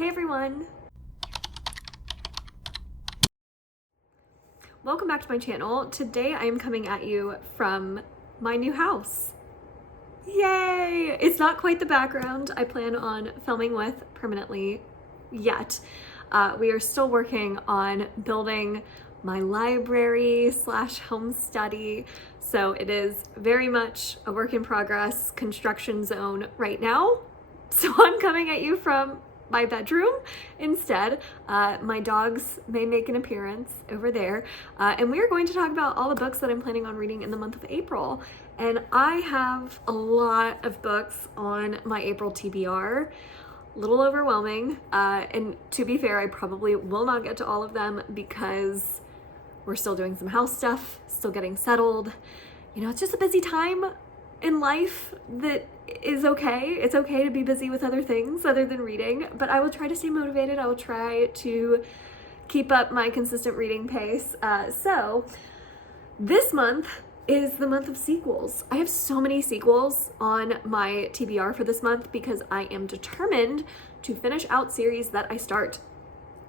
Hey everyone! Welcome back to my channel. Today I am coming at you from my new house. Yay! It's not quite the background I plan on filming with permanently yet. We are still working on building my library / home study. So it is very much a work in progress construction zone right now. So I'm coming at you from my bedroom instead. My dogs may make an appearance over there. And we are going to talk about all the books that I'm planning on reading in the month of April. And I have a lot of books on my April TBR. A little overwhelming. And to be fair, I probably will not get to all of them because we're still doing some house stuff, still getting settled. You know, it's just a busy time in life that is okay. It's okay to be busy with other things other than reading, but I will try to stay motivated. I will try to keep up my consistent reading pace. So this month is the month of sequels. I have so many sequels on my TBR for this month because I am determined to finish out series that I start.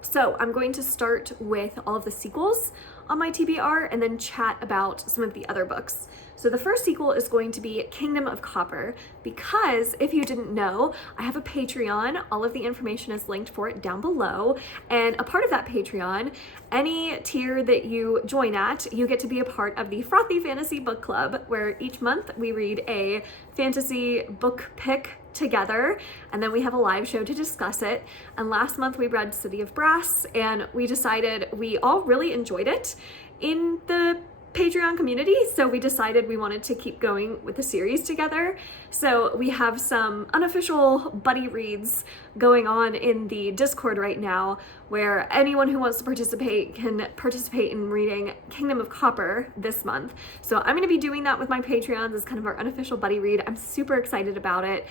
So I'm going to start with all of the sequels on my TBR and then chat about some of the other books. So the first sequel is going to be Kingdom of Copper because if you didn't know, I have a Patreon. All of the information is linked for it down below. And a part of that Patreon, any tier that you join at, you get to be a part of the Frothy Fantasy Book Club, where each month we read a fantasy book pick together, and then we have a live show to discuss it. And last month we read City of Brass, and we decided we all really enjoyed it in the Patreon community, so we decided we wanted to keep going with the series together. So we have some unofficial buddy reads going on in the Discord right now, where anyone who wants to participate can participate in reading Kingdom of Copper this month. So I'm going to be doing that with my Patreons as kind of our unofficial buddy read. I'm super excited about it.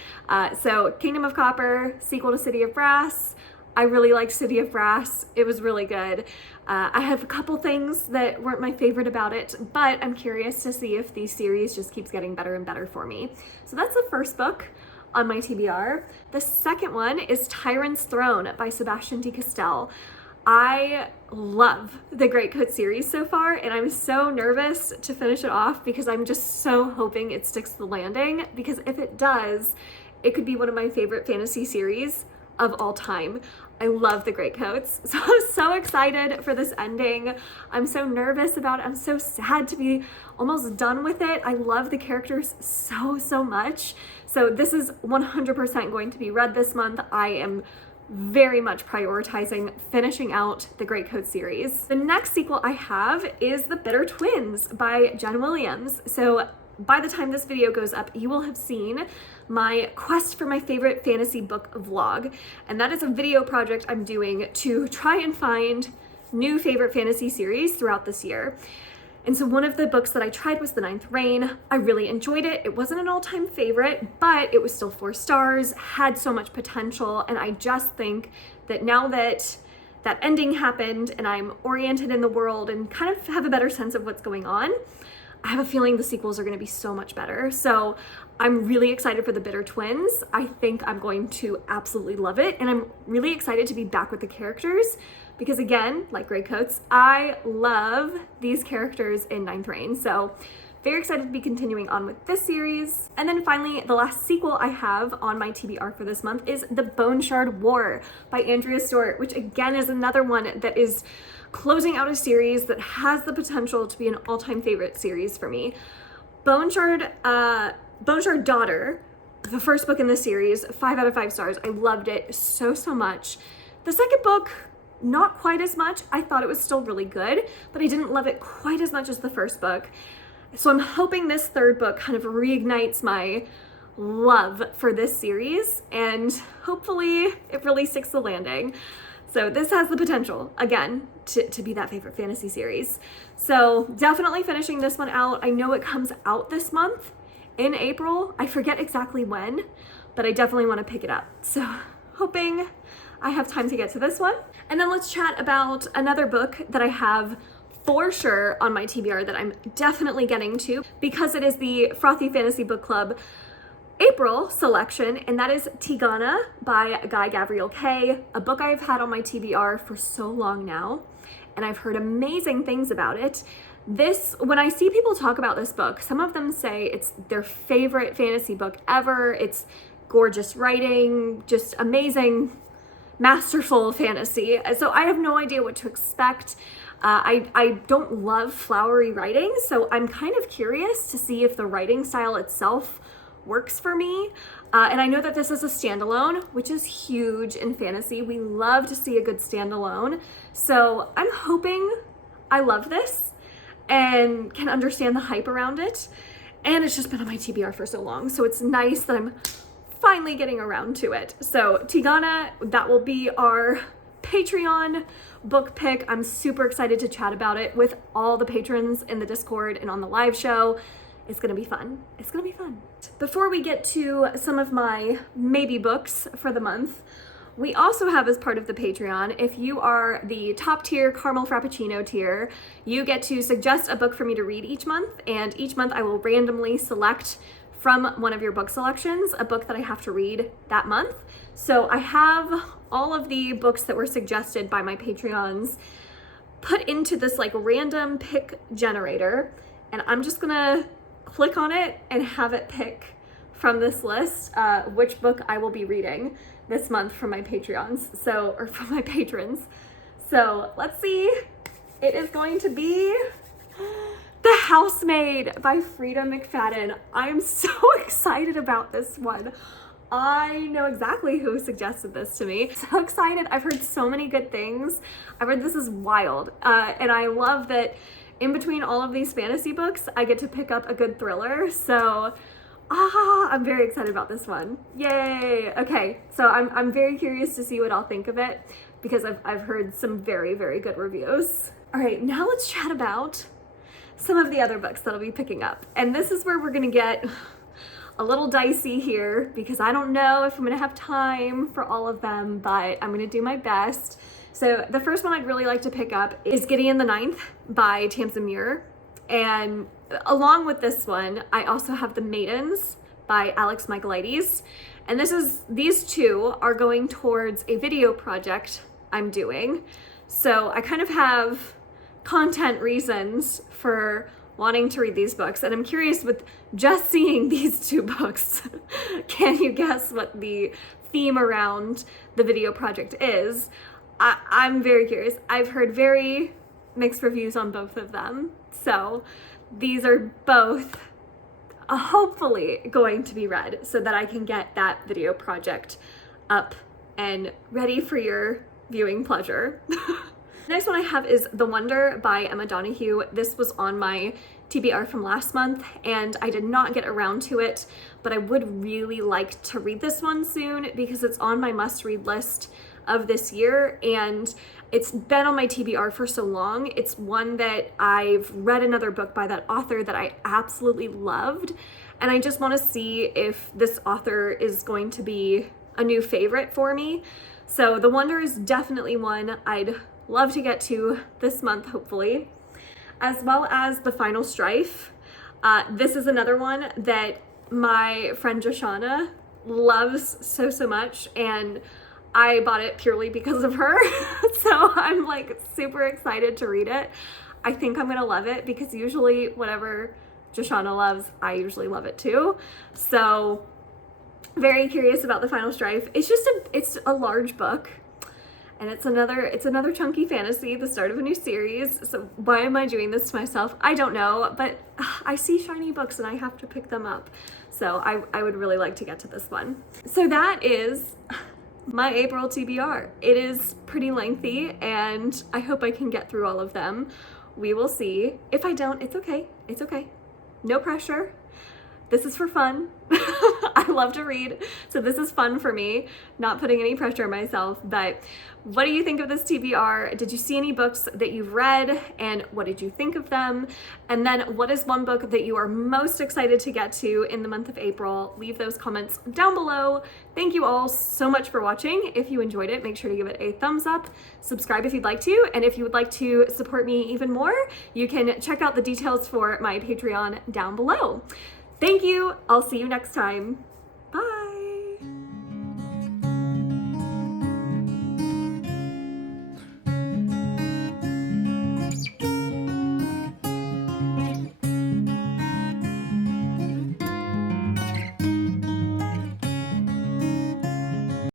So Kingdom of Copper, sequel to City of Brass. I really liked City of Brass. It was really good. I have a couple things that weren't my favorite about it, but I'm curious to see if the series just keeps getting better and better for me. So that's the first book on my TBR. The second one is Tyrant's Throne by Sebastian de Castell. I love the Greatcoat series so far, and I'm so nervous to finish it off because I'm just so hoping it sticks to the landing, because if it does, it could be one of my favorite fantasy series of all time. I love the Greatcoats, so I'm so excited for this ending. I'm so nervous about it. I'm so sad to be almost done with it. I love the characters so much. So this is 100% going to be read this month. I am very much prioritizing finishing out the Greatcoat series. The next sequel I have is The Bitter Twins by Jen Williams. So by the time this video goes up, you will have seen my quest for my favorite fantasy book vlog. And that is a video project I'm doing to try and find new favorite fantasy series throughout this year. And so one of the books that I tried was The Ninth Reign. I really enjoyed it. It wasn't an all-time favorite, but it was still 4 stars, had so much potential. And I just think that now that that ending happened and I'm oriented in the world and kind of have a better sense of what's going on, I have a feeling the sequels are going to be so much better. So I'm really excited for The Bitter Twins. I think I'm going to absolutely love it. And I'm really excited to be back with the characters because, again, like Greatcoats, I love these characters in Ninth Reign. So very excited to be continuing on with this series. And then finally, the last sequel I have on my TBR for this month is The Bone Shard War by Andrea Stewart, which again is another one that is closing out a series that has the potential to be an all-time favorite series for me. Bone Shard Daughter, the first book in the series, 5 out of 5 stars. I loved it so much. The second book, not quite as much. I thought it was still really good, but I didn't love it quite as much as the first book. So I'm hoping this third book kind of reignites my love for this series, and hopefully it really sticks the landing. So this has the potential, again, to be that favorite fantasy series. So definitely finishing this one out. I know it comes out this month in April. I forget exactly when, but I definitely want to pick it up. So hoping I have time to get to this one. And then let's chat about another book that I have for sure on my TBR that I'm definitely getting to because it is the Frothy Fantasy Book Club April selection, and that is Tigana by Guy Gavriel Kay, a book I've had on my TBR for so long now, and I've heard amazing things about it. When I see people talk about this book, some of them say it's their favorite fantasy book ever. It's gorgeous writing, just amazing, masterful fantasy. So I have no idea what to expect. I don't love flowery writing, so I'm kind of curious to see if the writing style itself works for me. And I know that this is a standalone, which is huge in fantasy. We love to see a good standalone. So I'm hoping I love this and can understand the hype around it. And it's just been on my TBR for so long. So it's nice that I'm finally getting around to it. So Tigana, that will be our Patreon book pick. I'm super excited to chat about it with all the patrons in the Discord and on the live show. It's gonna be fun. It's gonna be fun. Before we get to some of my maybe books for the month, we also have, as part of the Patreon, if you are the top tier caramel frappuccino tier, you get to suggest a book for me to read each month, and each month I will randomly select from one of your book selections a book that I have to read that month. So I have all of the books that were suggested by my Patreons put into this like random pick generator, and I'm just gonna click on it and have it pick from this list which book I will be reading this month from my Patreons, or from my patrons. So let's see. It is going to be The Housemaid by Frida McFadden. I'm so excited about this one. I know exactly who suggested this to me. So excited. I've heard so many good things. I've heard this is wild. And I love that in between all of these fantasy books, I get to pick up a good thriller. So, I'm very excited about this one. Yay. Okay, so I'm very curious to see what I'll think of it because I've heard some very, very good reviews. All right, now let's chat about some of the other books that I'll be picking up. And this is where we're gonna get a little dicey here because I don't know if I'm gonna have time for all of them, but I'm gonna do my best. So the first one I'd really like to pick up is Gideon the Ninth by Tamsin Muir. And along with this one, I also have The Maidens by Alex Michaelides. And these two are going towards a video project I'm doing. So I kind of have content reasons for wanting to read these books. And I'm curious, with just seeing these two books, can you guess what the theme around the video project is? I'm very curious. I've heard very mixed reviews on both of them. So these are both hopefully going to be read so that I can get that video project up and ready for your viewing pleasure. Next one I have is The Wonder by Emma Donoghue. This was on my TBR from last month and I did not get around to it, but I would really like to read this one soon because it's on my must-read list of this year and it's been on my TBR for so long. It's one that I've read another book by that author that I absolutely loved, and I just want to see if this author is going to be a new favorite for me. So The Wonder is definitely one I'd love to get to this month, hopefully, as well as The Final Strife. This is another one that my friend Joshana loves so much, and I bought it purely because of her. So I'm like super excited to read it. I think I'm gonna love it because usually whatever Joshana loves, I usually love it too. So very curious about The Final Strife. It's a large book and it's another chunky fantasy, the start of a new series. So why am I doing this to myself? I don't know, but I see shiny books and I have to pick them up. So I would really like to get to this one. So that is my April TBR. It is pretty lengthy and I hope I can get through all of them. We will see. If I don't, it's okay. It's okay. No pressure. This is for fun. I love to read, so this is fun for me, not putting any pressure on myself. But what do you think of this TBR? Did you see any books that you've read, and what did you think of them? And then what is one book that you are most excited to get to in the month of April? Leave those comments down below. Thank you all so much for watching. If you enjoyed it, make sure to give it a thumbs up, subscribe if you'd like to, and if you would like to support me even more, you can check out the details for my Patreon down below. Thank you. I'll see you next time. Bye.